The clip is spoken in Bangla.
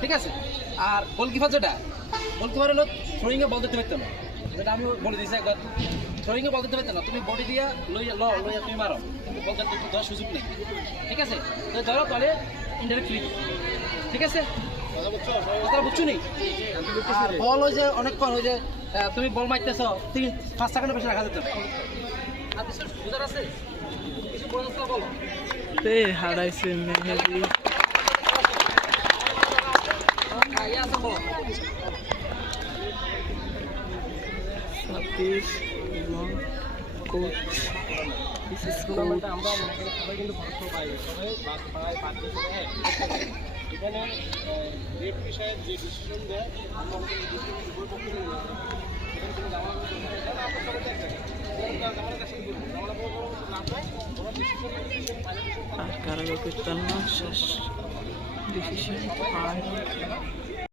ঠিক আছে। আর গোলকিপার গোলকিপার হলো থ্রোয়িংয়ে বল দিতে পারতো না, যেটা আমি বলে দিয়েছি একবার, থ্রোয়িংয়ে বল দিতে পারতো না, তুমি বডি দিয়ে লইয়া তুমি মারো, কিন্তু বল দেওয়ার সুযোগ নেই। ঠিক আছে, তো ধরো তাহলে ইনডাইরেক্ট ফ্রি। ঠিক আছে, কথা বুঝছো নি? আর বল ওই যে অনেকক্ষণ ওই যে তুমি বল মারতেছ 3-5 সেকেন্ডের বেশি রাখা যেত না। আর কিছু বুঝার আছে? কিছু বলো বলো। হারাইছে মেহেদি। সতীশ এবং কোচ আমরা সবাই কিন্তু কষ্ট পাই, সবাই এখানে রেফারি সাহেব যে ডিসিশন দেয় আমরা আর কারাগার শেষ ডিসিশন